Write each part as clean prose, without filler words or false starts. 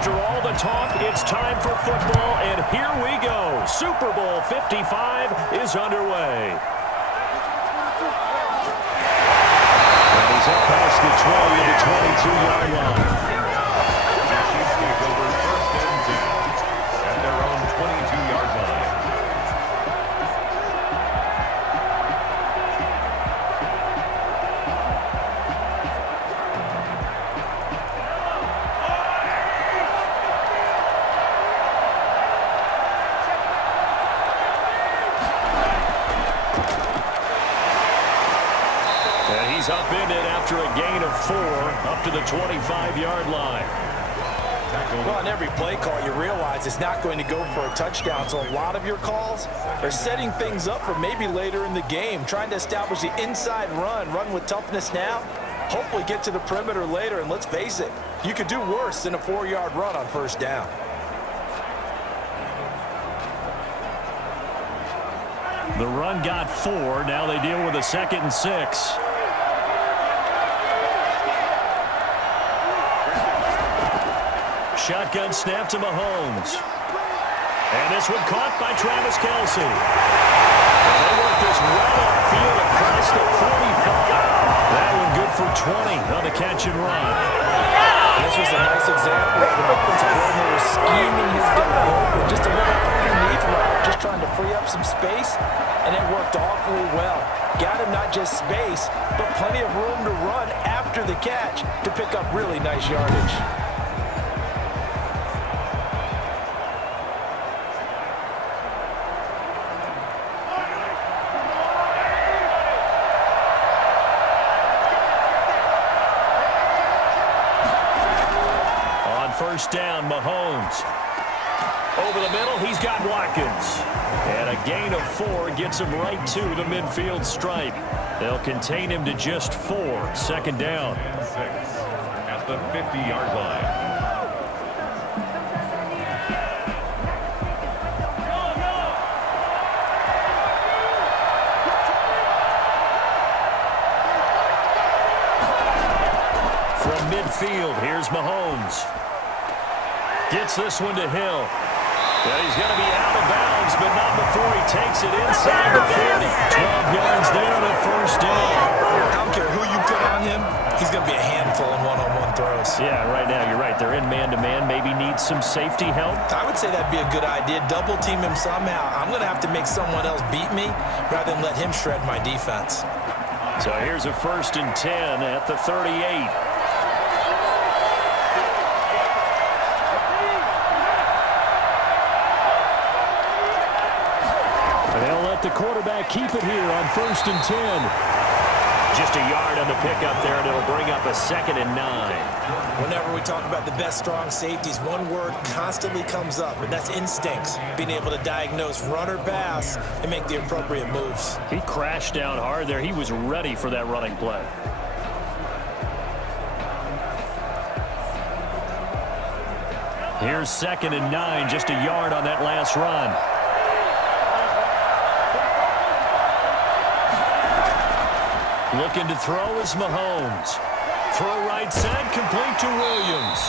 After all the talk, it's time for football, and here we go. Super Bowl 55 is underway. And he's up past the 20 to the 22-yard line. Take over first and 10 at their own 22-yard line. He's upended after a gain of 4 up to the 25-yard line. Well, on every play call, you realize it's not going to go for a touchdown. So a lot of your calls are setting things up for maybe later in the game, trying to establish the inside run with toughness now, hopefully get to the perimeter later. And let's face it, you could do worse than a 4-yard run on first down. The run got 4. Now they deal with a 2nd and 6. Shotgun snap to Mahomes. And this one caught by Travis Kelce. And they work this right upfield across the 45. That one good for 20 on the catch and run. This was a nice example of an offensive coordinator scheming his guy open. Just a little underneath route, just trying to free up some space, and it worked awfully well. Got him not just space, but plenty of room to run after the catch to pick up really nice yardage. First down, Mahomes. Over the middle, he's got Watkins. And a gain of 4 gets him right to the midfield stripe. They'll contain him to just 4. 2nd down. And 6 at the 50-yard line. From midfield, here's Mahomes. Gets this one to Hill. Well, he's going to be out of bounds, but not before he takes it inside the 30. 12 yards there to first down. I don't care who you put on him, he's going to be a handful in one-on-one throws. Yeah, right now, you're right. They're in man-to-man. Maybe needs some safety help. I would say that'd be a good idea. Double team him somehow. I'm going to have to make someone else beat me rather than let him shred my defense. So here's a 1st and 10 at the 38. They'll let the quarterback keep it here on 1st and 10. Just a yard on the pickup there, and it'll bring up a 2nd and 9. Whenever we talk about the best strong safeties, one word constantly comes up, and that's instincts. Being able to diagnose run or pass and make the appropriate moves. He crashed down hard there. He was ready for that running play. Here's 2nd and 9, just a yard on that last run. Looking to throw is Mahomes. Throw right side, complete to Williams.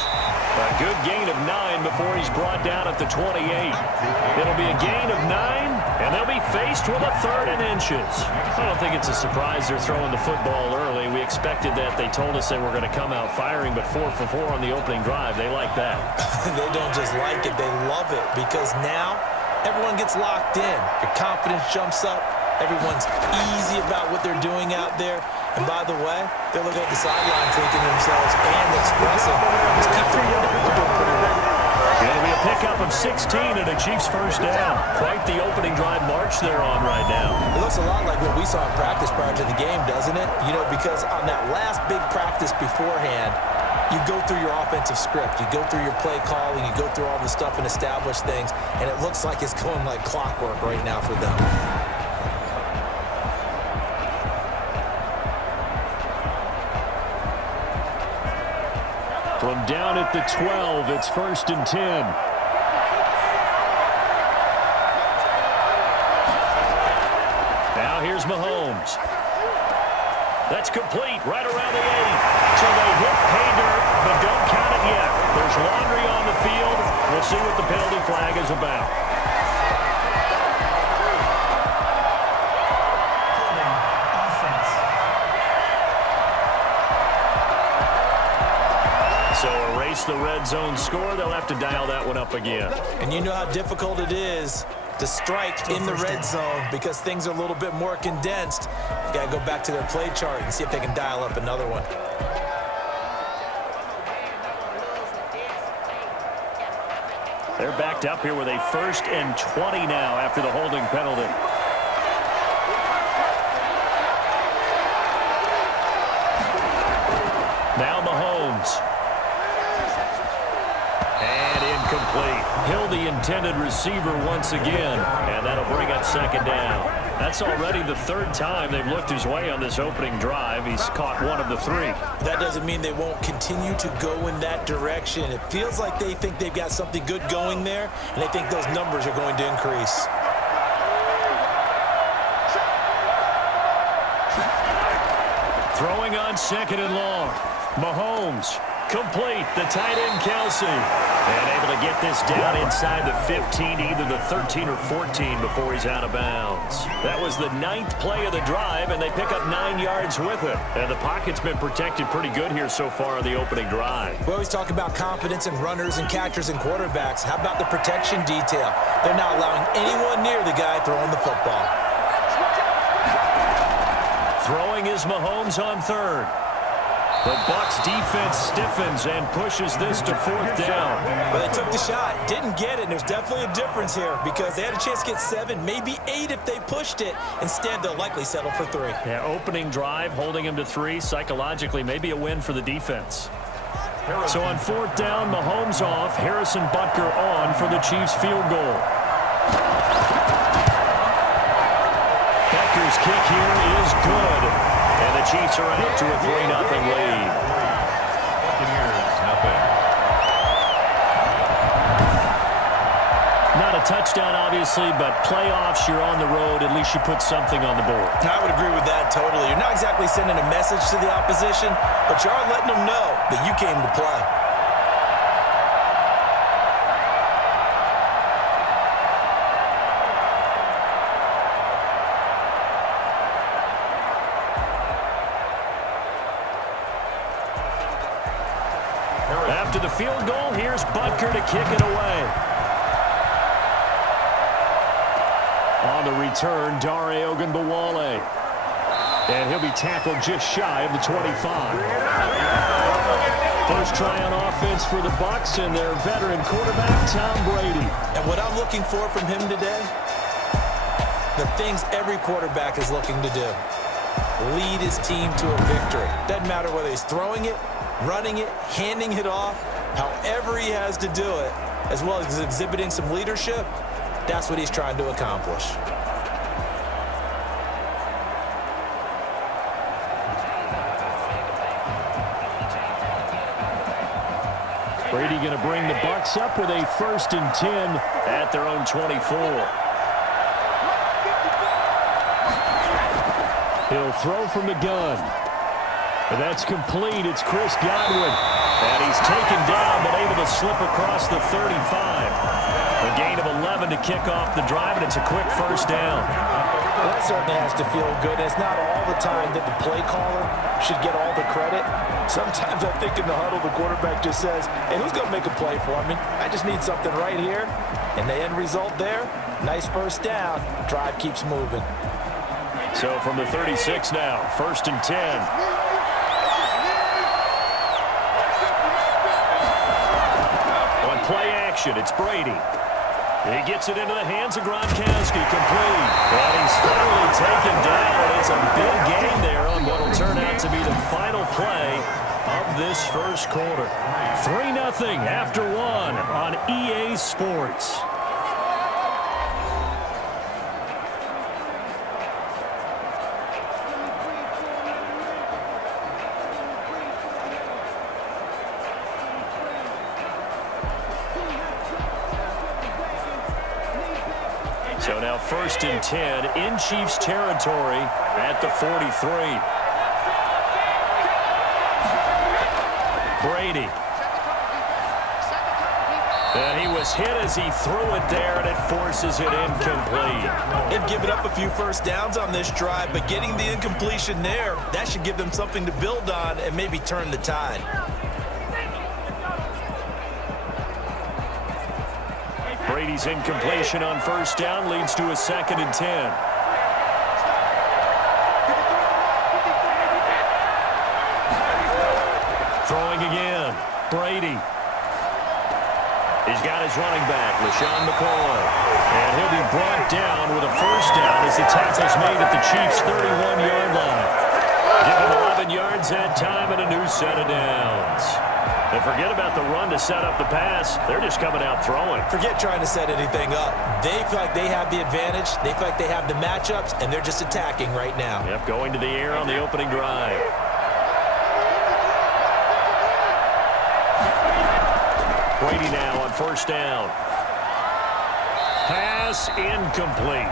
A good gain of 9 before he's brought down at the 28. It'll be a gain of 9, and they'll be faced with a 3rd and inches. I don't think it's a surprise they're throwing the football early. We expected that. They told us they were going to come out firing, but 4 for 4 on the opening drive. They like that. They don't just like it, they love it, because now everyone gets locked in. Your confidence jumps up. Everyone's easy about what they're doing out there. And by the way, they're looking at the sideline thinking to themselves and expressing, just keep the running. We're doing pretty well. It'll be a pickup of 16 and a Chiefs first down. Quite the opening drive march they're on right now. It looks a lot like what we saw in practice prior to the game, doesn't it? You know, because on that last big practice beforehand, you go through your offensive script. You go through your play calling. You go through all the stuff and establish things. And it looks like it's going like clockwork right now for them. From down at the 12, it's 1st and 10. Now here's Mahomes. That's complete right around the 80. So they hit pay dirt, but don't count it yet. There's laundry on the field. flag is about. So erase the red zone score. They'll have to dial that one up again. And you know how difficult it is to strike in the red zone because things are a little bit more condensed. You got to go back to their play chart and see if they can dial up another one. They're backed up here with a 1st and 20 now after the holding penalty. Now Mahomes. And incomplete. Hill, the intended receiver once again. And that'll bring up 2nd down. That's already the 3rd time they've looked his way on this opening drive. He's caught 1 of the 3. That doesn't mean they won't continue to go in that direction. It feels like they think they've got something good going there, and they think those numbers are going to increase. Throwing on 2nd and long. Mahomes. Complete. The tight end, Kelsey. And able to get this down inside the 15, either the 13 or 14 before he's out of bounds. That was the 9th play of the drive, and they pick up 9 yards with it. And the pocket's been protected pretty good here so far on the opening drive. We always talk about confidence in runners and catchers and quarterbacks. How about the protection detail? They're not allowing anyone near the guy throwing the football. Throwing is Mahomes on 3rd. The Bucs defense stiffens and pushes this to 4th down. Well, they took the shot, didn't get it, and there's definitely a difference here because they had a chance to get 7, maybe 8 if they pushed it. Instead, they'll likely settle for 3. Yeah, opening drive, holding him to 3, psychologically, maybe a win for the defense. So on 4th down, Mahomes off, Harrison Butker on for the Chiefs field goal. Butker's kick here is good. And the Chiefs are out to a 3-0 lead. Not a touchdown, obviously, but playoffs, you're on the road. At least you put something on the board. I would agree with that totally. You're not exactly sending a message to the opposition, but you are letting them know that you came to play. After the field goal, here's Butker to kick it away. On the return, Dare Ogunbowale. And he'll be tackled just shy of the 25. First try on offense for the Bucs and their veteran quarterback, Tom Brady. And what I'm looking for from him today, the things every quarterback is looking to do. Lead his team to a victory. Doesn't matter whether he's throwing it, running it, handing it off, however he has to do it, as well as exhibiting some leadership, that's what he's trying to accomplish. Brady going to bring the Bucs up with a 1st and 10 at their own 24. He'll throw from the gun. And that's complete. It's Chris Godwin. And he's taken down, but able to slip across the 35. A gain of 11 to kick off the drive, and it's a quick 1st down. Well, that certainly has to feel good. It's not all the time that the play caller should get all the credit. Sometimes I think in the huddle, the quarterback just says, hey, who's going to make a play for me? I just need something right here. And the end result there, nice 1st down. Drive keeps moving. So from the 36 now, 1st and 10. Play action, it's Brady. He gets it into the hands of Gronkowski, complete. And he's finally taken down. It's a big gain there on what will turn out to be the final play of this 1st quarter. 3-0 after 1 on EA Sports. So now 1st and 10 in Chiefs territory at the 43. Brady. And he was hit as he threw it there, and it forces it incomplete. They've given up a few first downs on this drive, but getting the incompletion there, that should give them something to build on and maybe turn the tide. Brady's incompletion on first down leads to a 2nd and 10. Throwing again. Brady. He's got his running back, LaShawn McCoy. And he'll be brought down with a first down as the tackle's made at the Chiefs' 31-yard line. Give him 11 yards that time and a new set of downs. And forget about the run to set up the pass. They're just coming out throwing. Forget trying to set anything up. They feel like they have the advantage. They feel like they have the matchups, and they're just attacking right now. Yep, going to the air on the opening drive. Brady now on first down. Pass incomplete.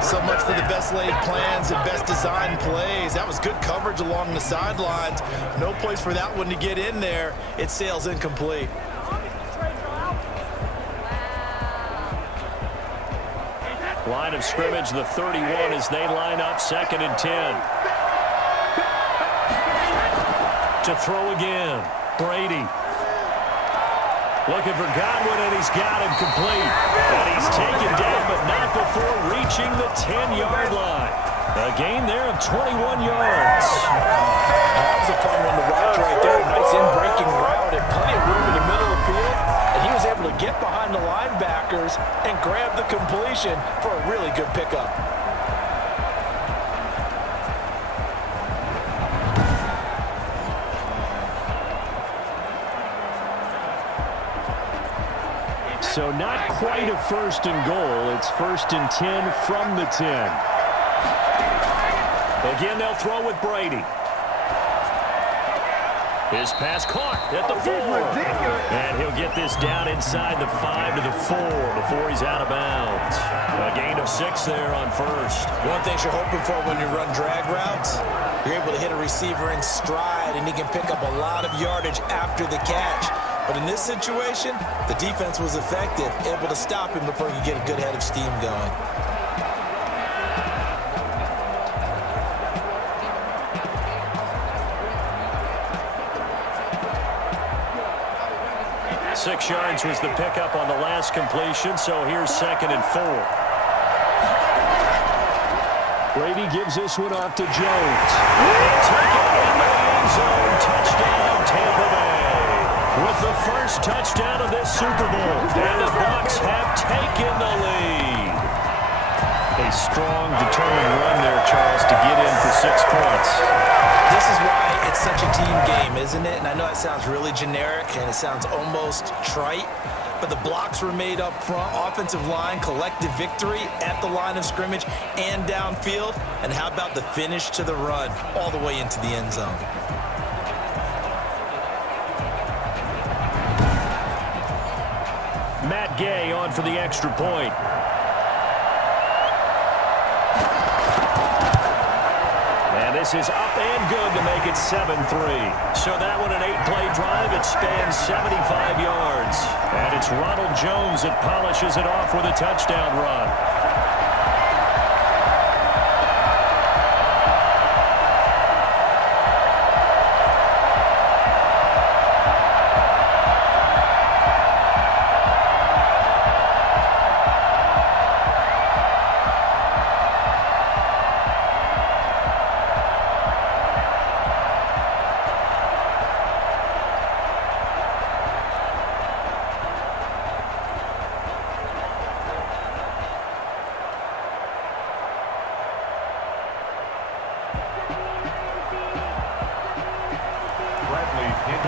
So much for the best laid plans and best designed plays. That was good coverage along the sidelines. No place for that one to get in there. It sails incomplete. Line of scrimmage, the 31 as they line up, 2nd and 10. To throw again, Brady. Looking for Godwin, and he's got him complete. And he's taken down, but not before reaching the 10-yard line. A gain there of 21 yards. That was a fun one to watch right there. Nice in-breaking route and plenty of room in the middle of the field. And he was able to get behind the linebackers and grab the completion for a really good pickup. So not quite a 1st and goal. It's 1st and 10 from the 10. Again, they'll throw with Brady. His pass caught at the 4. And he'll get this down inside the 5 to the 4 before he's out of bounds. A gain of 6 there on first. One thing you're hoping for when you run drag routes, you're able to hit a receiver in stride, and he can pick up a lot of yardage after the catch. But in this situation, the defense was effective, able to stop him before he could get a good head of steam going. Six yards was the pickup on the last completion, so here's 2nd and 4. Brady gives this one off to Jones. Take it in the end zone. Touchdown, Tampa Bay. With the first touchdown of this Super Bowl. And the Bucs have taken the lead. A strong, determined run there, Charles, to get in for 6 points. This is why it's such a team game, isn't it? And I know it sounds really generic and it sounds almost trite, but the blocks were made up front, offensive line, collective victory at the line of scrimmage and downfield. And how about the finish to the run all the way into the end zone? Matt Gay on for the extra point. And this is up and good to make it 7-3. So that one an 8-play drive. It spans 75 yards. And it's Ronald Jones that polishes it off with a touchdown run.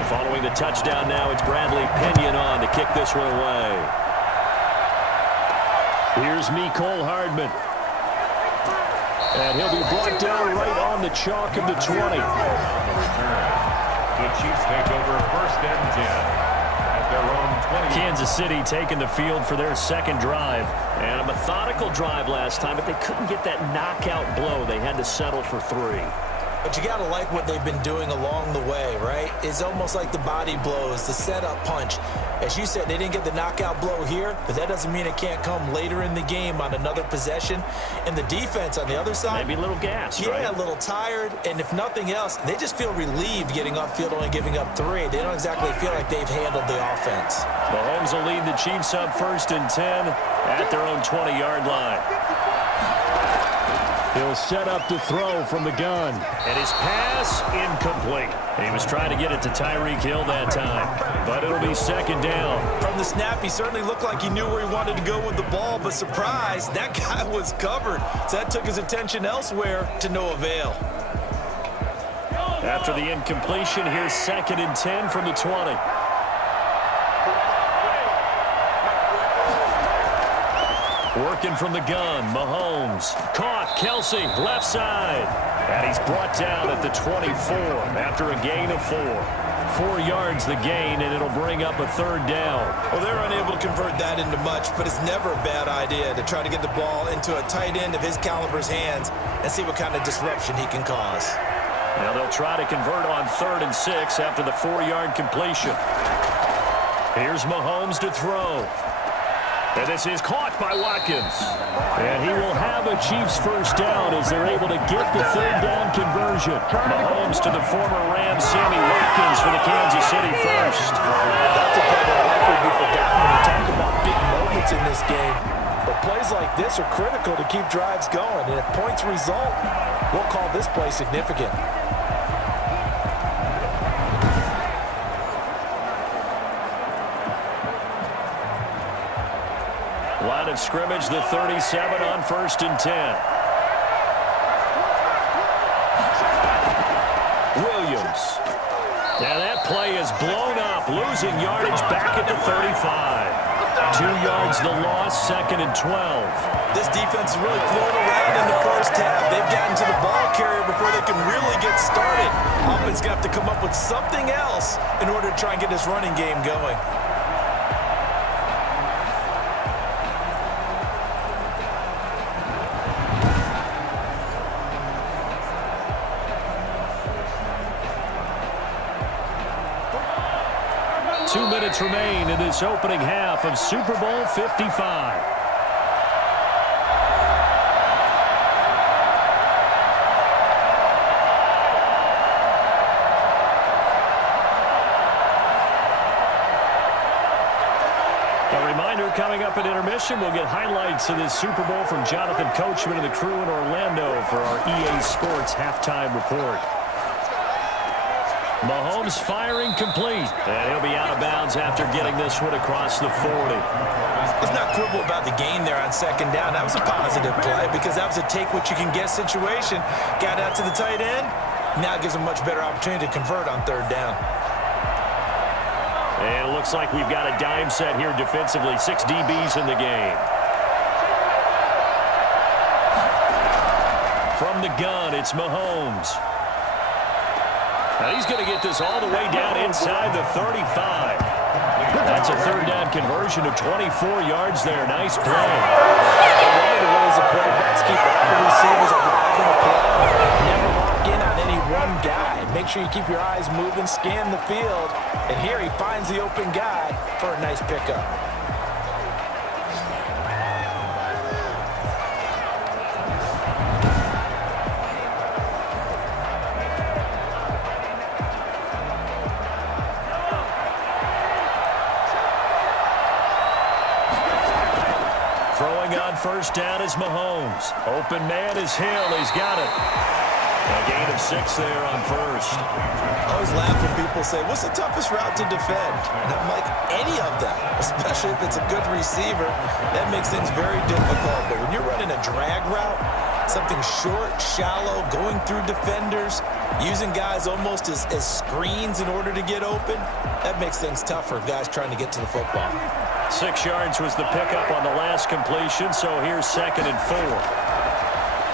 Following the touchdown now, it's Bradley Pinion on to kick this one away. Here's Mecole Hardman. And he'll be brought down right on the chalk of the 20. The Chiefs take over 1st and 10 at their own 20. Kansas City taking the field for their 2nd drive. And a methodical drive last time, but they couldn't get that knockout blow. They had to settle for 3. But you got to like what they've been doing along the way, right? It's almost like the body blows, the setup punch. As you said, they didn't get the knockout blow here, but that doesn't mean it can't come later in the game on another possession. And the defense on the other side, maybe a little gassed, yeah, right? A little tired. And if nothing else, they just feel relieved getting upfield, only giving up 3. They don't exactly feel like they've handled the offense. Mahomes will lead the Chiefs up 1st and 10 at their own 20-yard line. He'll set up to throw from the gun. And his pass, incomplete. He was trying to get it to Tyreek Hill that time. But it'll be 2nd down. From the snap, he certainly looked like he knew where he wanted to go with the ball, but surprise, that guy was covered. So that took his attention elsewhere to no avail. After the incompletion, here's 2nd and 10 from the 20. Working from the gun, Mahomes. Caught, Kelsey, left side. And he's brought down at the 24 after a gain of 4. 4 yards the gain, and it'll bring up a 3rd down. Well, they're unable to convert that into much, but it's never a bad idea to try to get the ball into a tight end of his caliber's hands and see what kind of disruption he can cause. Now they'll try to convert on 3rd and 6 after the 4-yard completion. Here's Mahomes to throw. And this is caught by Watkins. And he will have a Chiefs 1st down as they're able to get the 3rd down conversion. Mahomes to the former Rams, Sammy Watkins for the Kansas City 1st. That's a play that likely be forgotten when you talk about big moments in this game. But plays like this are critical to keep drives going. And if points result, we'll call this play significant. Line of scrimmage, the 37 on 1st and 10. Williams. Now that play is blown up, losing yardage back at the 35. 2 yards the loss, 2nd and 12. This defense is really floating around in the first half. They've gotten to the ball carrier before they can really get started. Offense going to have to come up with something else in order to try and get this running game going. Remain in this opening half of Super Bowl 55. A reminder, coming up at intermission, we'll get highlights of this Super Bowl from Jonathan Coachman and the crew in Orlando for our EA Sports halftime report. Mahomes firing complete, and he'll be out of bounds after getting this one across the 40. Let's not quibble about the gain there on 2nd down. That was a positive play because that was a take-what-you-can-get situation. Got out to the tight end. Now it gives him a much better opportunity to convert on 3rd down. And it looks like we've got a dime set here defensively. 6 DBs in the game. From the gun, it's Mahomes. Now he's going to get this all the way down inside the 35. That's a 3rd down conversion of 24 yards there. Nice play. One of the ways the quarterbacks keep the receivers alive in the play. Never lock in on any one guy. Make sure you keep your eyes moving, scan the field. And here he finds the open guy for a nice pickup. Throwing on 1st down is Mahomes. Open man is Hill. He's got it. A gain of 6 there on 1st. I always laugh when people say, what's the toughest route to defend? And I'm like, any of them, especially if it's a good receiver. That makes things very difficult. But when you're running a drag route, something short, shallow, going through defenders, using guys almost as screens in order to get open, that makes things tough for guys trying to get to the football. 6 yards was the pickup on the last completion, so here's 2nd and 4.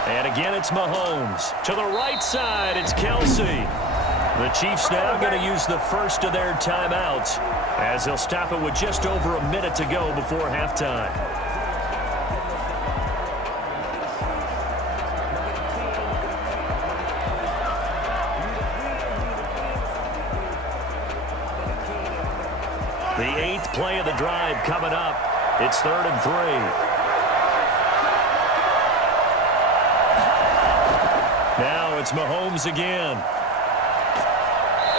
And again, it's Mahomes. To the right side, it's Kelsey. The Chiefs now going to use the first of their timeouts as they'll stop it with just over a minute to go before halftime. The 8th play of the drive coming up. It's 3rd and 3. Now it's Mahomes again.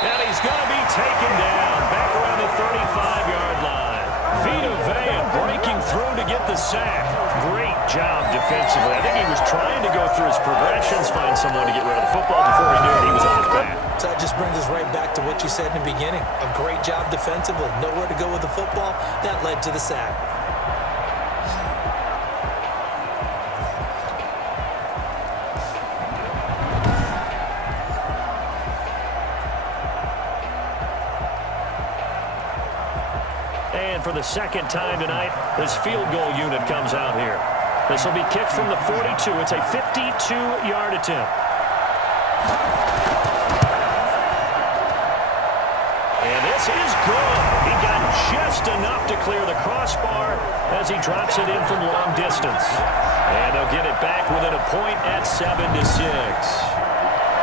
And he's going to be taken down back around the 35-yard line. Vita Vea breaking through to get the sack. Great job defensively. I think he was trying to go through his progressions, find someone to get rid of the football. Before he knew it, he was on his back. So that just brings us right back to what you said in the beginning. A great job defensively. Nowhere to go with the football. That led to the sack. And for the second time tonight, this field goal unit comes out here. This will be kicked from the 42. It's a 52-yard attempt. And this is good. He got just enough to clear the crossbar as he drops it in from long distance. And they'll get it back within a point at 7-6.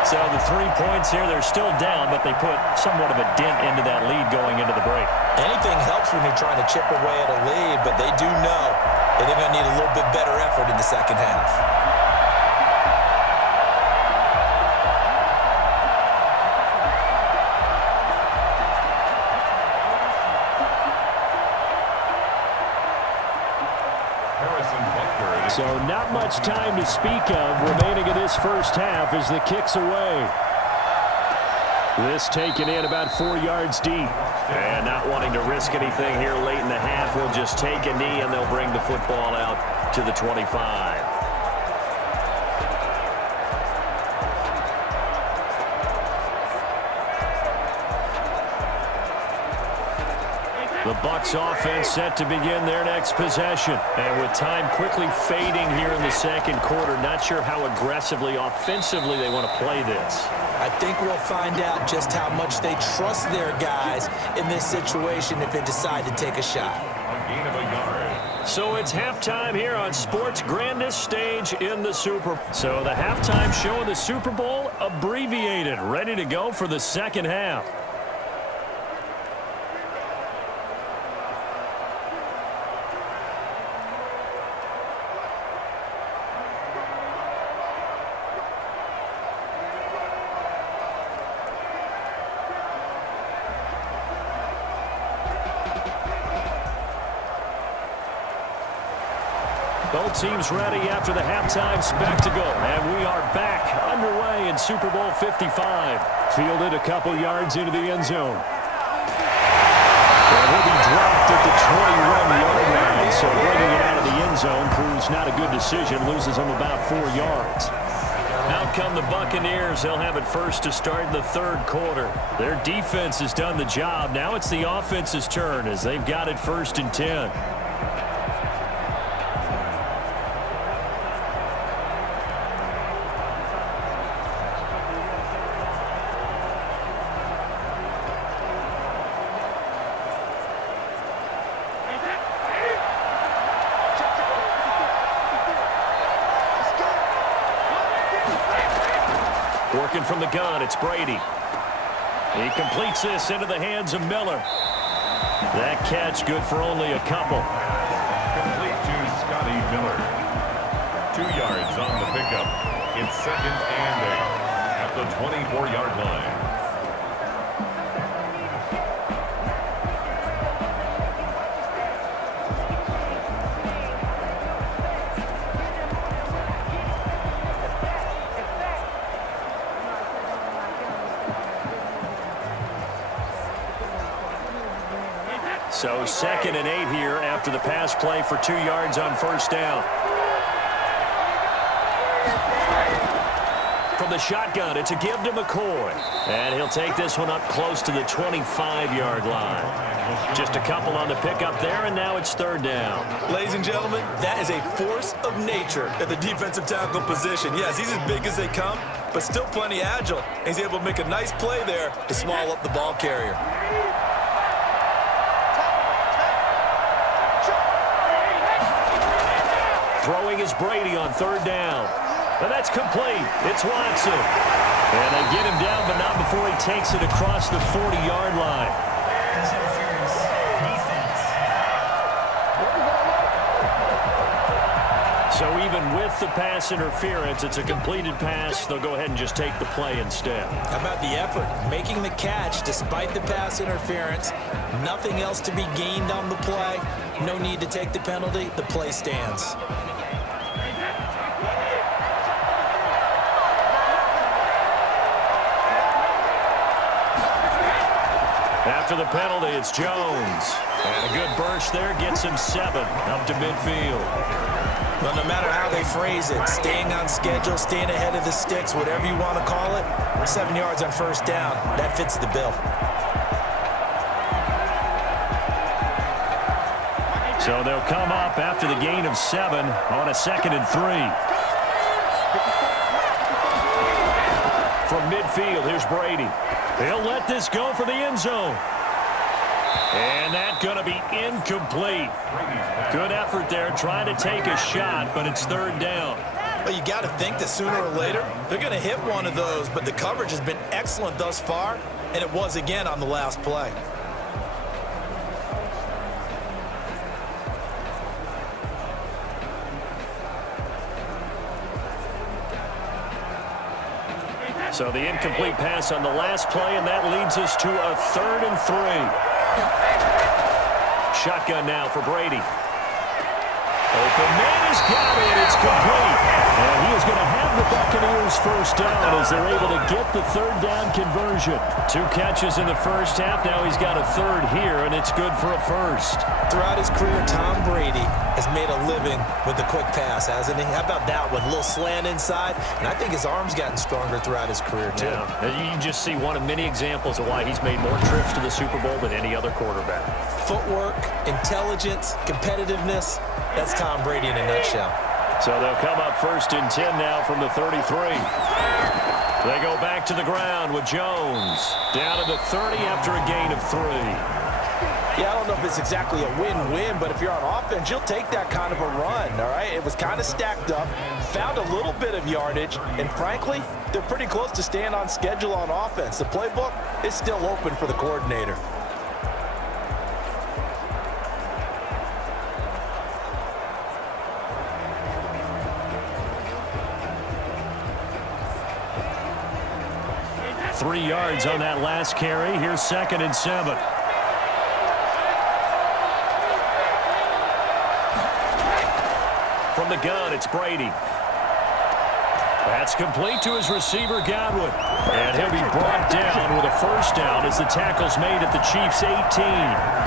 So the 3 points here, they're still down, but they put somewhat of a dent into that lead going into the break. Anything helps when you're trying to chip away at a lead, but they do know that they're going to need a little bit better effort in the second half. So not much time to speak of remaining in this first half as the kick's away. This taken in about 4 yards deep. And not wanting to risk anything here late in the half, he'll just take a knee and they'll bring the football out to the 25. The Bucs offense set to begin their next possession. And with time quickly fading here in the second quarter, not sure how aggressively, offensively they want to play this. I think we'll find out just how much they trust their guys in this situation if they decide to take a shot. A gain of a yard. So it's halftime here on sports' grandest stage in the Super Bowl. So the halftime show of the Super Bowl abbreviated, ready to go for the second half. Both teams ready after the halftime spectacle. And we are back underway in Super Bowl 55. Fielded a couple yards into the end zone. And he'll be dropped at the 21-yard line. So bringing it out of the end zone proves not a good decision. Loses him about 4 yards. Out come the Buccaneers. They'll have it first to start in the third quarter. Their defense has done the job. Now it's the offense's turn as they've got it 1st and 10. Working from the gun, it's Brady. He completes this into the hands of Miller. That catch good for only a couple. Complete to Scotty Miller. 2 yards on the pickup. It's 2nd and 8 at the 24-yard line. So 2nd and 8 here after the pass play for 2 yards on 1st down. From the shotgun, it's a give to McCoy. And he'll take this one up close to the 25-yard line. Just a couple on the pickup there, and now it's 3rd down. Ladies and gentlemen, that is a force of nature at the defensive tackle position. Yes, he's as big as they come, but still plenty agile. He's able to make a nice play there to small up the ball carrier. Throwing is Brady on 3rd down. And that's complete. It's Watson. And they get him down, but not before he takes it across the 40-yard line. So even with the pass interference, it's a completed pass. They'll go ahead and just take the play instead. How about the effort? Making the catch despite the pass interference. Nothing else to be gained on the play. No need to take the penalty. The play stands. After the penalty, it's Jones. And a good burst there gets him 7 up to midfield. Well, no matter how they phrase it, staying on schedule, staying ahead of the sticks, whatever you want to call it, 7 yards on first down, that fits the bill. So they'll come up after the gain of 7 on a 2nd and 3. From midfield, here's Brady. He'll let this go for the end zone. And that's going to be incomplete. Good effort there trying to take a shot, but it's 3rd down. Well, you got to think that sooner or later they're going to hit one of those, but the coverage has been excellent thus far, and it was again on the last play. So the incomplete pass on the last play, and that leads us to a 3rd and 3. Shotgun now for Brady. Open man has got it. It's complete. And he is going to have the Buccaneers first down as they're able to get the 3rd down conversion. 2 catches in the first half. Now he's got a 3rd here, and it's good for a first. Throughout his career, Tom Brady has made a living with the quick pass, hasn't he? How about that one? A little slant inside, and I think his arm's gotten stronger throughout his career, too. Yeah. You can just see one of many examples of why he's made more trips to the Super Bowl than any other quarterback. Footwork, intelligence, competitiveness, that's Tom Brady in a nutshell. So they'll come up 1st and 10 now from the 33. They go back to the ground with Jones. Down to the 30 after a gain of 3. Yeah, I don't know if it's exactly a win-win, but if you're on offense, you'll take that kind of a run, all right? It was kind of stacked up, found a little bit of yardage, and frankly, they're pretty close to staying on schedule on offense. The playbook is still open for the coordinator. Three yards on that last carry. Here's 2nd and 7. From the gun, it's Brady. That's complete to his receiver, Godwin. And he'll be brought down with a first down as the tackle's made at the Chiefs' 18.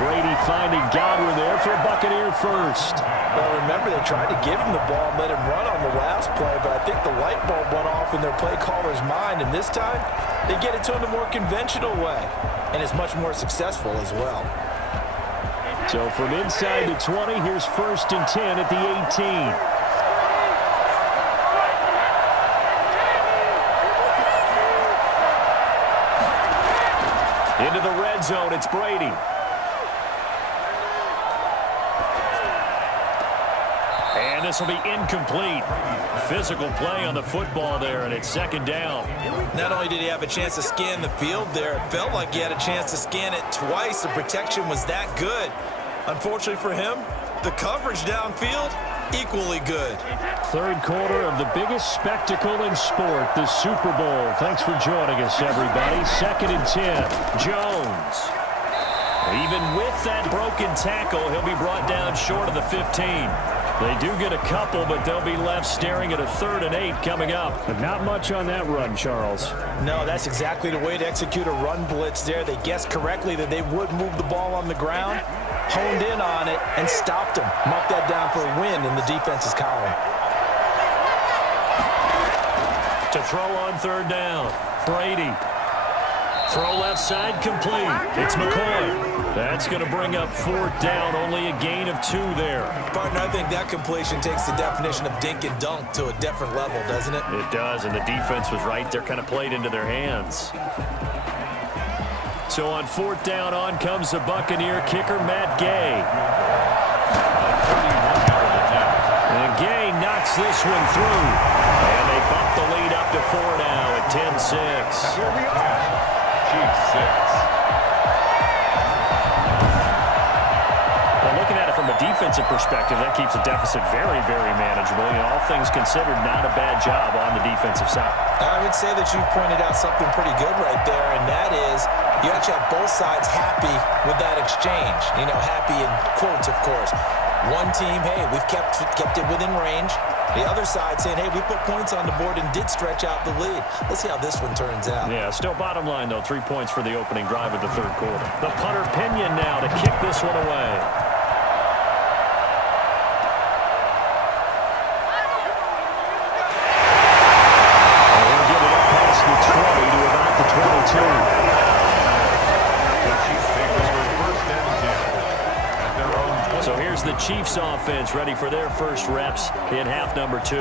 Brady finding Godwin there for a Buccaneer first. Well, remember, they tried to give him the ball and let him run on the last play, but I think the light bulb went off in their play caller's mind, and this time they get it to him the more conventional way, and it's much more successful as well. So from inside the 20, here's 1st and 10 at the 18. Into the red zone, it's Brady. And this will be incomplete. Physical play on the football there, and it's 2nd down. Not only did he have a chance to scan the field there, it felt like he had a chance to scan it twice. The protection was that good. Unfortunately for him, the coverage downfield, equally good. 3rd quarter of the biggest spectacle in sport, the Super Bowl. Thanks for joining us, everybody. 2nd and 10. Jones. Even with that broken tackle, he'll be brought down short of the 15. They do get a couple, but they'll be left staring at a 3rd and 8 coming up. But not much on that run, Charles. No, that's exactly the way to execute a run blitz there. They guessed correctly that they would move the ball on the ground, honed in on it, and stopped them. Mark that down for a win in the defense's column. To throw on 3rd down, Brady. Throw left side complete. It's McCoy. That's going to bring up 4th down, only a gain of 2 there. Partner, I think that completion takes the definition of dink and dunk to a different level, doesn't it? It does, and the defense was right there, kind of played into their hands. So on 4th down, on comes the Buccaneer kicker, Matt Gay. And Gay knocks this one through. And they bump the lead up to 4 now at 10-6. Here we are. Chiefs 6. Well, looking at it from a defensive defensive perspective, that keeps the deficit very, very manageable. All things considered, not a bad job on the defensive side. I would say that you've pointed out something pretty good right there, and that is you actually have both sides happy with that exchange. Happy in quotes, of course. One team, hey, we've kept it within range. The other side saying, hey, we put points on the board and did stretch out the lead. Let's see how this one turns out. Yeah, still bottom line, though, 3 points for the opening drive of the third quarter. The punter Pinion now to kick this one away. And he'll get it up past the 20 to about the 22. So here's the Chiefs offense ready for their first reps in half number 2.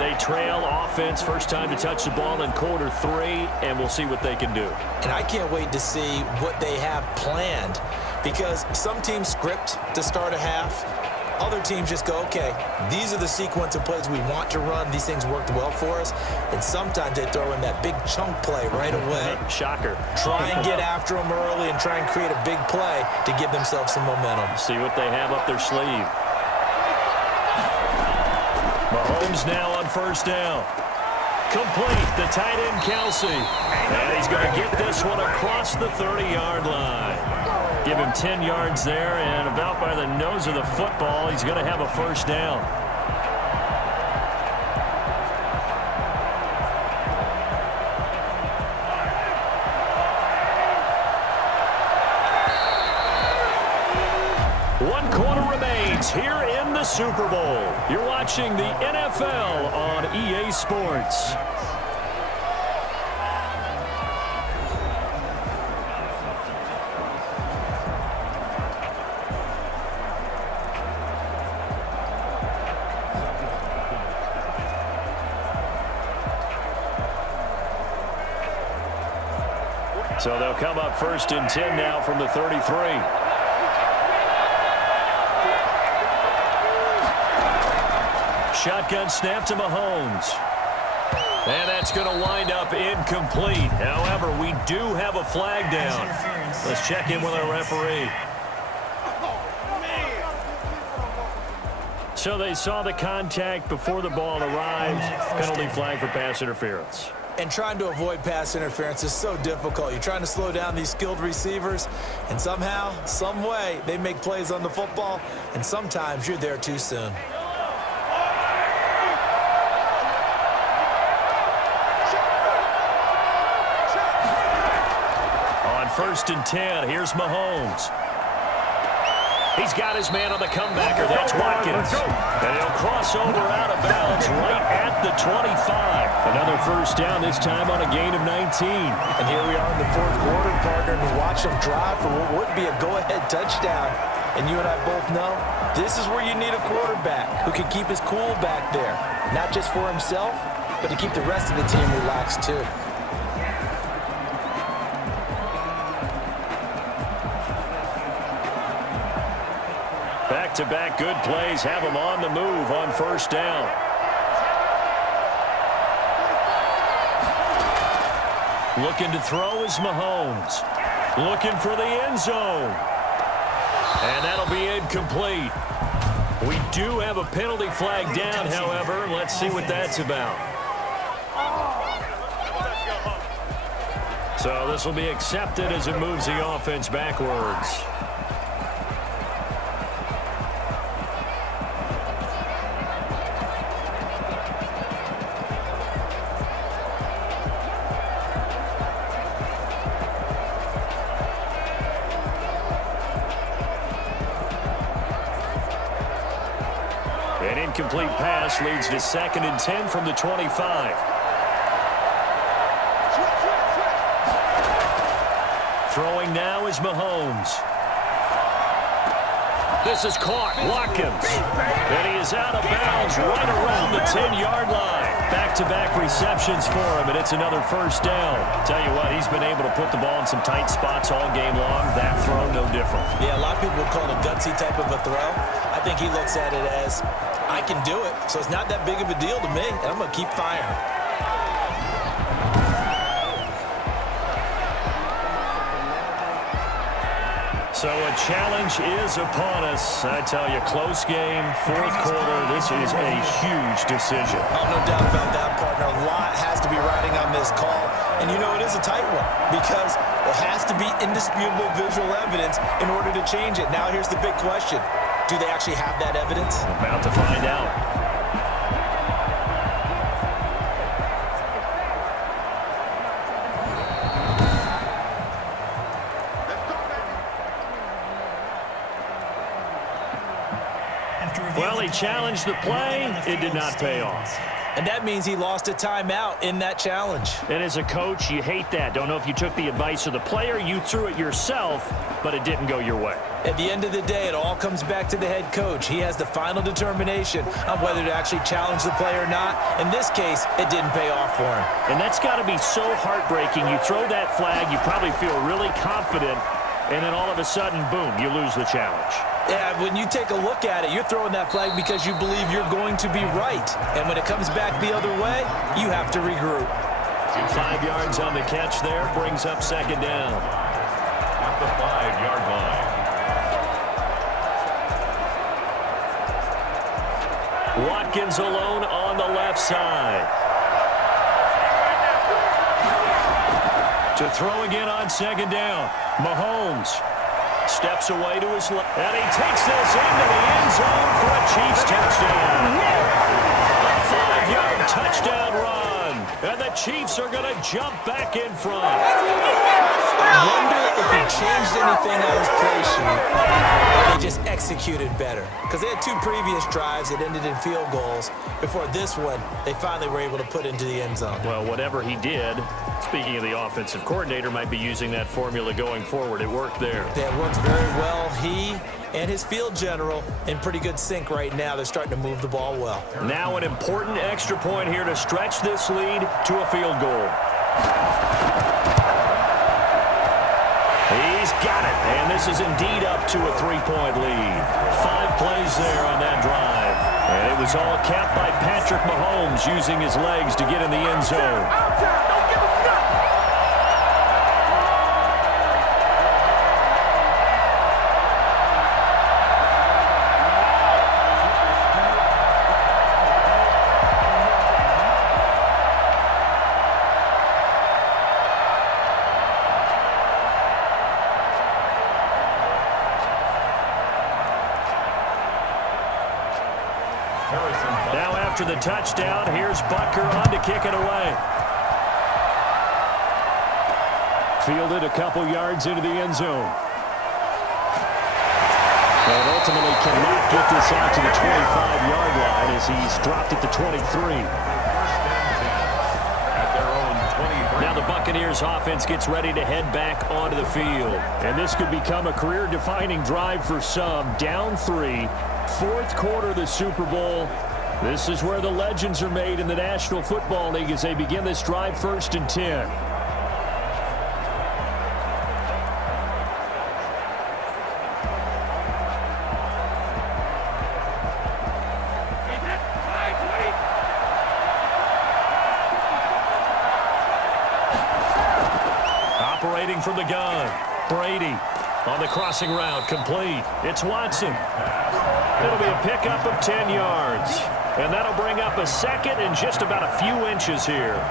They trail offense, first time to touch the ball in quarter 3, and we'll see what they can do. And I can't wait to see what they have planned, because some teams script to start a half. Other teams just go, okay, these are the sequence of plays we want to run. These things worked well for us. And sometimes they throw in that big chunk play right away. Shocker. Try and get after them early and try and create a big play to give themselves some momentum. See what they have up their sleeve. Mahomes now on first down. Complete, the tight end Kelsey. And he's going to get this one across the 30-yard line. Give him 10 yards there, and about by the nose of the football, he's going to have a first down. One quarter remains here in the Super Bowl. You're watching the NFL on EA Sports. So they'll come up first and 10 now from the 33. Shotgun snap to Mahomes. And that's going to wind up incomplete. However, we do have a flag down. Let's check in with our referee. So they saw the contact before the ball arrived. Penalty flag for pass interference. And trying to avoid pass interference is so difficult. You're trying to slow down these skilled receivers, and somehow, some way, they make plays on the football, and sometimes you're there too soon. On first and 10, here's Mahomes. He's got his man on the comebacker. That's Watkins. And he'll cross over out of bounds right at the 25. Another first down, this time on a gain of 19. And here we are in the fourth quarter, partner, and watch them drive for what would be a go-ahead touchdown. And you and I both know this is where you need a quarterback who can keep his cool back there. Not just for himself, but to keep the rest of the team relaxed too. Back-to-back good plays have him on the move on first down. Looking to throw is Mahomes. Looking for the end zone. And that'll be incomplete. We do have a penalty flag down, however. Let's see what that's about. So this will be accepted as it moves the offense backwards. An incomplete pass leads to 2nd and 10 from the 25. Throwing now is Mahomes. This is caught. Watkins. And he is out of bounds right around the 10-yard line. Back-to-back receptions for him, and it's another first down. Tell you what, he's been able to put the ball in some tight spots all game long. That throw, no different. Yeah, a lot of people would call it a gutsy type of a throw. I think he looks at it as, I can do it, so it's not that big of a deal to me, and I'm going to keep firing. So a challenge is upon us. I tell you, close game, fourth quarter. This is a huge decision. Oh, no doubt about that, partner. A lot has to be riding on this call. And you know it is a tight one because it has to be indisputable visual evidence in order to change it. Now here's the big question. Do they actually have that evidence? About to find out. Well, he challenged the play. It did not pay off. And that means he lost a timeout in that challenge. And as a coach, you hate that. Don't know if you took the advice of the player, you threw it yourself, but it didn't go your way. At the end of the day, it all comes back to the head coach. He has the final determination on whether to actually challenge the play or not. In this case, it didn't pay off for him. And that's got to be so heartbreaking. You throw that flag, you probably feel really confident, and then all of a sudden, boom, you lose the challenge. Yeah, when you take a look at it, you're throwing that flag because you believe you're going to be right. And when it comes back the other way, you have to regroup. 5 yards on the catch there, brings up second down. At the 5-yard line. Watkins alone on the left side. To throw again on second down. Mahomes steps away to his left, and he takes this into the end zone for a Chiefs touchdown. A 5-yard touchdown run, and the Chiefs are going to jump back in front. I wonder if he changed anything on his play sheet. They just executed better. Because they had 2 previous drives that ended in field goals. Before this one, they finally were able to put into the end zone. Well, whatever he did, speaking of the offensive coordinator, might be using that formula going forward. It worked there. That worked very well. He and his field general in pretty good sync right now. They're starting to move the ball well. Now an important extra point here to stretch this lead to a field goal. He's got it, and this is indeed up to a 3-point lead. 5 plays there on that drive. And it was all capped by Patrick Mahomes using his legs to get in the end zone. Now after the touchdown, here's Butker on to kick it away. Fielded a couple yards into the end zone. And ultimately cannot get this out to the 25-yard line as he's dropped it to 23. Now the Buccaneers offense gets ready to head back onto the field. And this could become a career-defining drive for some. Down 3, fourth quarter of the Super Bowl. This is where the legends are made in the National Football League as they begin this drive 1st and 10. Operating from the gun, Brady on the crossing route, complete. It's Watson. It'll be a pickup of 10 yards. And that'll bring up a second and just about a few inches here. Inches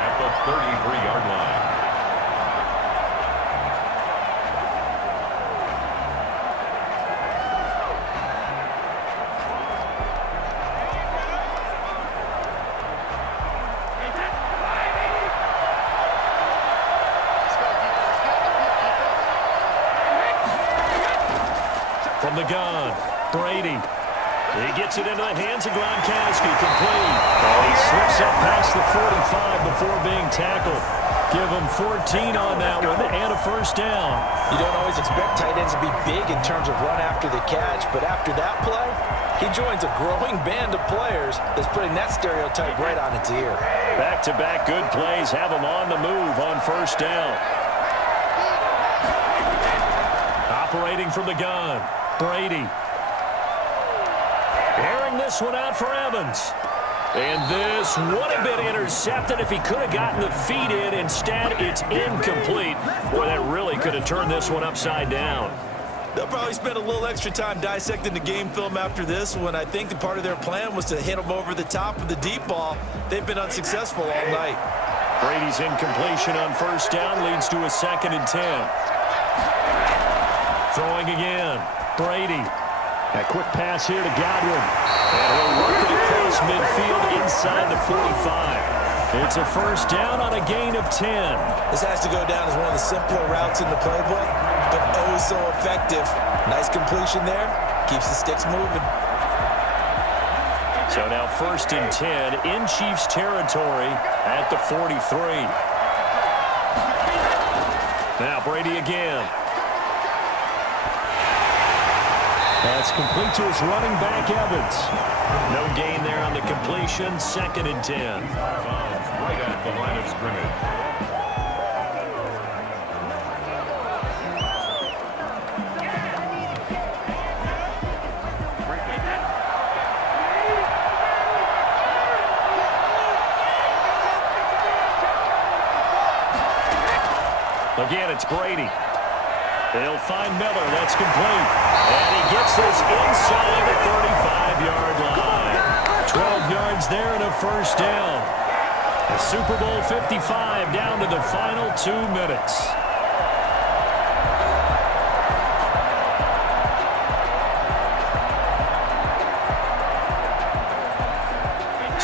at the 33-yard line. From the gun, Brady. He gets it into the hands of Gronkowski, complete. And he slips up past the 45 before being tackled. Give him 14 on that one and a first down. You don't always expect tight ends to be big in terms of run after the catch, but after that play, he joins a growing band of players that's putting that stereotype right on its ear. Back-to-back good plays have him on the move on first down. Operating from the gun, Brady. Airing this one out for Evans. And this would have been intercepted if he could have gotten the feet in. Instead, it's incomplete. Boy, that really could have turned this one upside down. They'll probably spend a little extra time dissecting the game film after this one. I think the part of their plan was to hit them over the top of the deep ball. They've been unsuccessful all night. Brady's incompletion on first down leads to a 2nd and 10. Throwing again. Brady. A quick pass here to Godwin. And he'll work it across midfield inside the 45. It's a first down on a gain of 10. This has to go down as one of the simpler routes in the playbook, but oh so effective. Nice completion there. Keeps the sticks moving. So now 1st and 10 in Chiefs territory at the 43. Now Brady again. That's complete to his running back, Evans. No gain there on the completion. 2nd and 10. Right at the line of scrimmage. Again, it's Brady. They'll find Miller. That's complete. And he gets this inside the 35-yard line. 12 yards there and a first down. The Super Bowl 55 down to the final 2 minutes.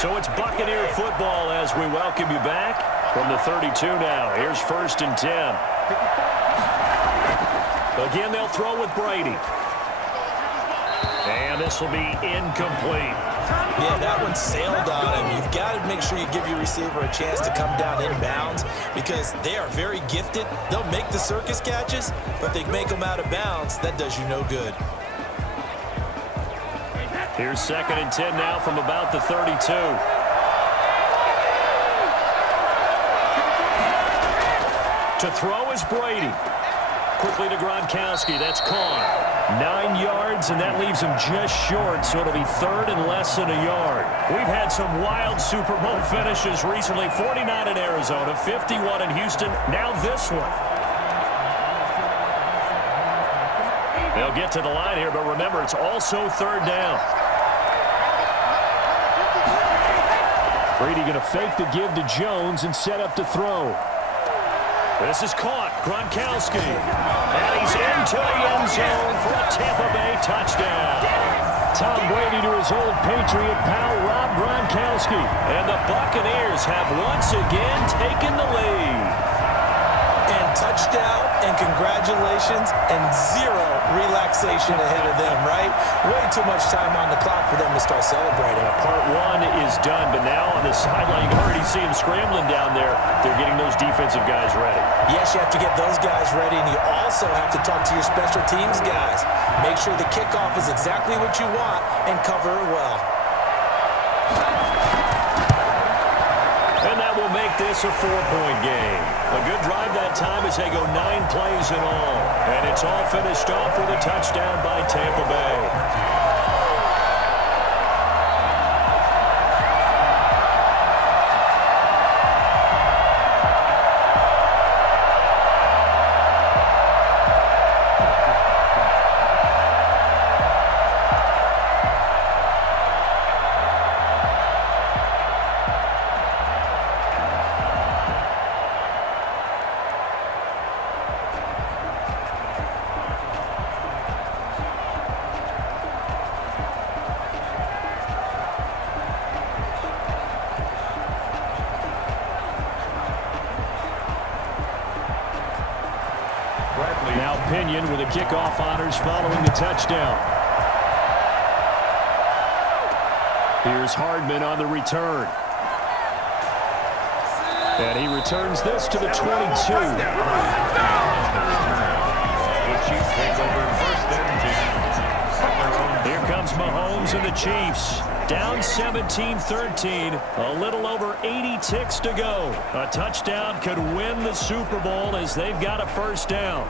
So it's Buccaneer football as we welcome you back from the 32 now. Here's 1st and 10. Again, they'll throw with Brady. And this will be incomplete. Yeah, that one sailed on him. You've got to make sure you give your receiver a chance to come down inbounds because they are very gifted. They'll make the circus catches, but they make them out of bounds. That does you no good. Here's 2nd and 10 now from about the 32. To throw is Brady. Quickly to Gronkowski. That's caught. 9 yards, and that leaves him just short, so it'll be 3rd and less than a yard. We've had some wild Super Bowl finishes recently. 49 in Arizona, 51 in Houston, now this one. They'll get to the line here, but remember, it's also 3rd down. Brady going to fake the give to Jones and set up to throw. This is caught. Gronkowski. And he's into the end zone for a Tampa Bay touchdown. Tom Brady to his old Patriot pal, Rob Gronkowski. And the Buccaneers have once again taken the lead. And touchdown and congratulations and zero relaxation ahead of them, right? Way too much time on the clock for them to start celebrating. Part 1 is done, but now on the sideline, you can already see him scrambling down there. They're getting those defensive guys ready. Yes, you have to get those guys ready, and you also have to talk to your special teams guys. Make sure the kickoff is exactly what you want and cover it well. And that will make this a 4-point game. A good drive that time as they go 9 plays in all. And it's all finished off with a touchdown by Tampa Bay. Now Pinion with the kickoff honors following the touchdown. Here's Hardman on the return. And he returns this to the 22. Here comes Mahomes and the Chiefs. Down 17-13. A little over 80 ticks to go. A touchdown could win the Super Bowl as they've got a first down.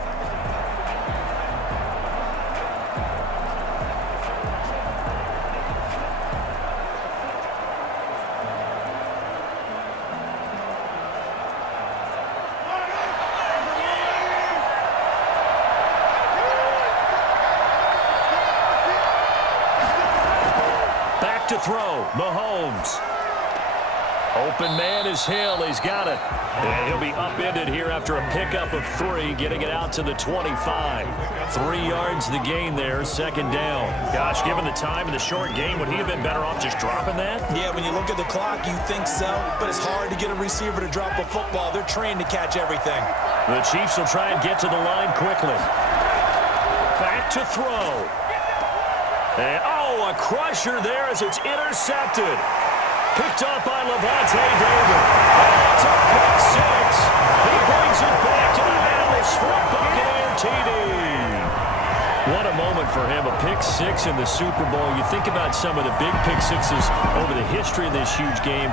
to throw. Mahomes. Open man is Hill. He's got it. And he'll be upended here after a pickup of 3, getting it out to the 25. 3 yards the gain there, second down. Gosh, given the time in the short game, would he have been better off just dropping that? Yeah, when you look at the clock, you think so, but it's hard to get a receiver to drop a football. They're trained to catch everything. The Chiefs will try and get to the line quickly. Back to throw. And, a crusher there as it's intercepted. Picked up by Levante David. That's a pick 6. He brings it back to the house for a Buccaneer TD. What a moment for him, a pick 6 in the Super Bowl. You think about some of the big pick 6s over the history of this huge game.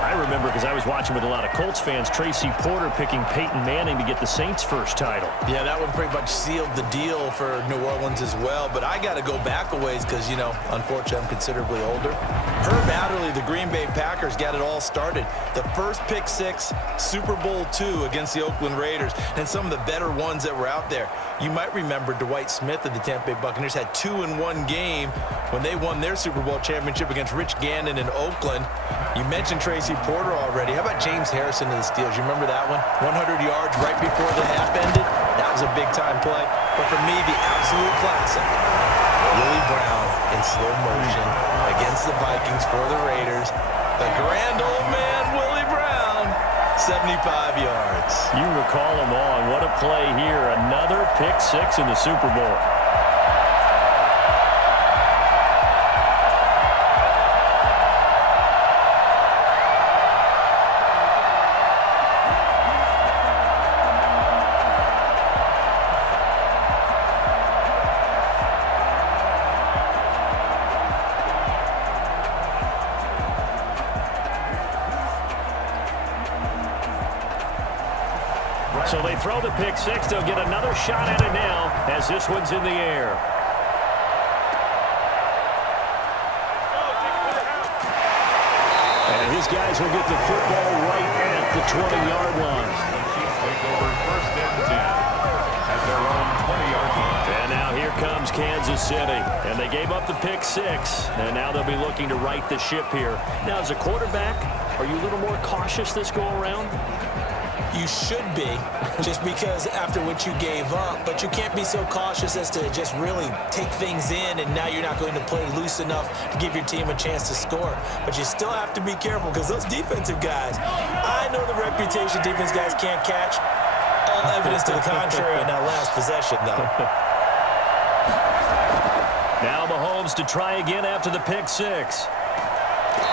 I remember, because I was watching with a lot of Colts fans, Tracy Porter picking Peyton Manning to get the Saints' first title. Yeah, that one pretty much sealed the deal for New Orleans as well. But I got to go back a ways because, unfortunately, I'm considerably older. Herb Adderley, the Green Bay Packers, got it all started. The first pick 6, Super Bowl II against the Oakland Raiders, and some of the better ones that were out there. You might remember Dwight Smith of the Tampa Bay Buccaneers had 2 in one game when they won their Super Bowl championship against Rich Gannon in Oakland. You mentioned Tracy Porter already. How about James Harrison of the Steelers? You remember that one? 100 yards right before the half ended. That was a big-time play. But for me, the absolute classic, Willie Brown in slow motion against the Vikings for the Raiders. The grand old man, Willie Brown, 75 yards. You recall them all. And what a play here. Another pick 6 in the Super Bowl. So they throw the pick 6. They'll get another shot at it now as this one's in the air. And his guys will get the football right at the 20-yard line. Chiefs take over first and 10 at their own 20-yard line. And now here comes Kansas City. And they gave up the pick 6. And now they'll be looking to right the ship here. Now, as a quarterback, are you a little more cautious this go-around? You should be, just because after what you gave up, but you can't be so cautious as to just really take things in, and now you're not going to play loose enough to give your team a chance to score. But you still have to be careful because those defensive guys, I know the reputation defense guys can't catch. All evidence to the contrary on that last possession, though. Now Mahomes to try again after the pick 6.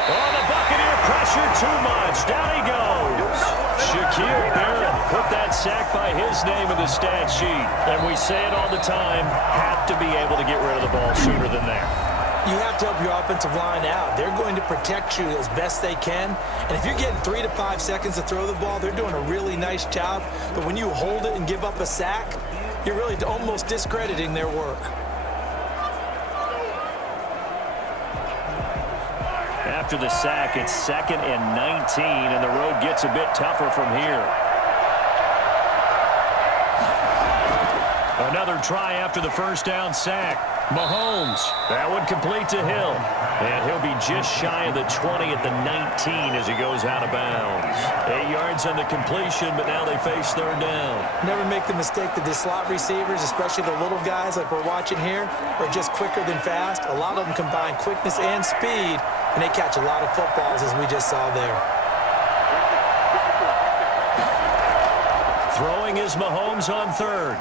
Oh, the Buccaneer pressure too much. Down he goes. Shaquille Barrett put that sack by his name in the stat sheet. And we say it all the time, have to be able to get rid of the ball sooner than that. You have to help your offensive line out. They're going to protect you as best they can. And if you're getting 3 to 5 seconds to throw the ball, they're doing a really nice job. But when you hold it and give up a sack, you're really almost discrediting their work. After the sack, it's 2nd and 19, and the road gets a bit tougher from here. Another try after the first down sack. Mahomes, that one complete to Hill. And he'll be just shy of the 20 at the 19 as he goes out of bounds. 8 yards on the completion, but now they face third down. Never make the mistake that the slot receivers, especially the little guys like we're watching here, are just quicker than fast. A lot of them combine quickness and speed, and they catch a lot of footballs, as we just saw there. Throwing is Mahomes on third.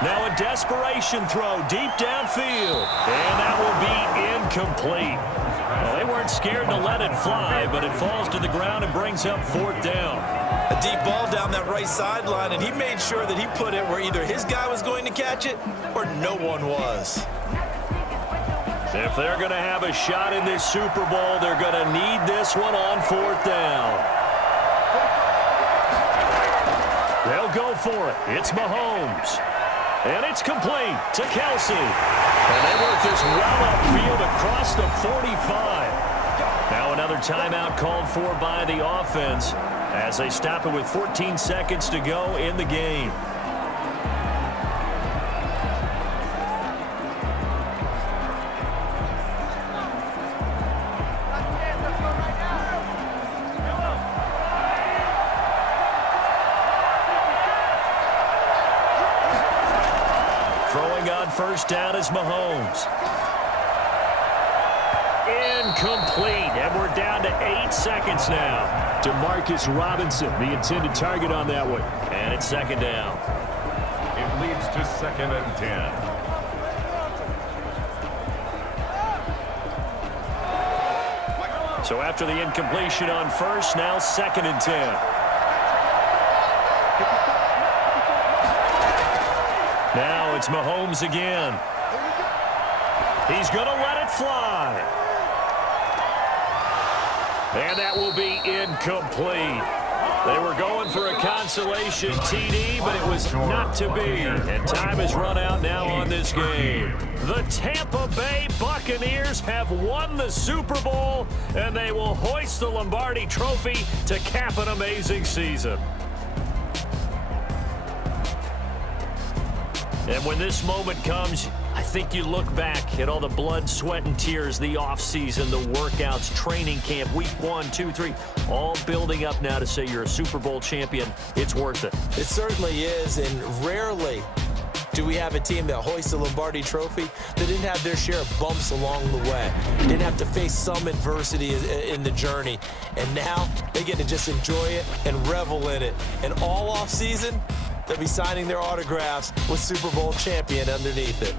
Now a desperation throw deep downfield. And that will be incomplete. Well, they weren't scared to let it fly, but it falls to the ground and brings up fourth down. A deep ball down that right sideline, and he made sure that he put it where either his guy was going to catch it or no one was. If they're going to have a shot in this Super Bowl, they're going to need this one on fourth down. They'll go for it. It's Mahomes. And it's complete to Kelsey. And they work this well upfield across the 45. Now another timeout called for by the offense as they stop it with 14 seconds to go in the game. on first down is Mahomes. Incomplete, and we're down to 8 seconds now. Demarcus Robinson, the intended target on that one. And it's second down. It leads to 2nd and 10. So after the incompletion on first, now 2nd and 10. Now it's Mahomes again. He's going to let it fly. And that will be incomplete. They were going for a consolation TD, but it was not to be. And time has run out now on this game. The Tampa Bay Buccaneers have won the Super Bowl, and they will hoist the Lombardi Trophy to cap an amazing season. And when this moment comes, I think you look back at all the blood, sweat, and tears, the offseason, the workouts, training camp, week 1, 2, 3, all building up now to say you're a Super Bowl champion. It's worth it. It certainly is, and rarely do we have a team that hoists the Lombardi Trophy that didn't have their share of bumps along the way, didn't have to face some adversity in the journey, and now they get to just enjoy it and revel in it. And all offseason, they'll be signing their autographs with Super Bowl champion underneath it.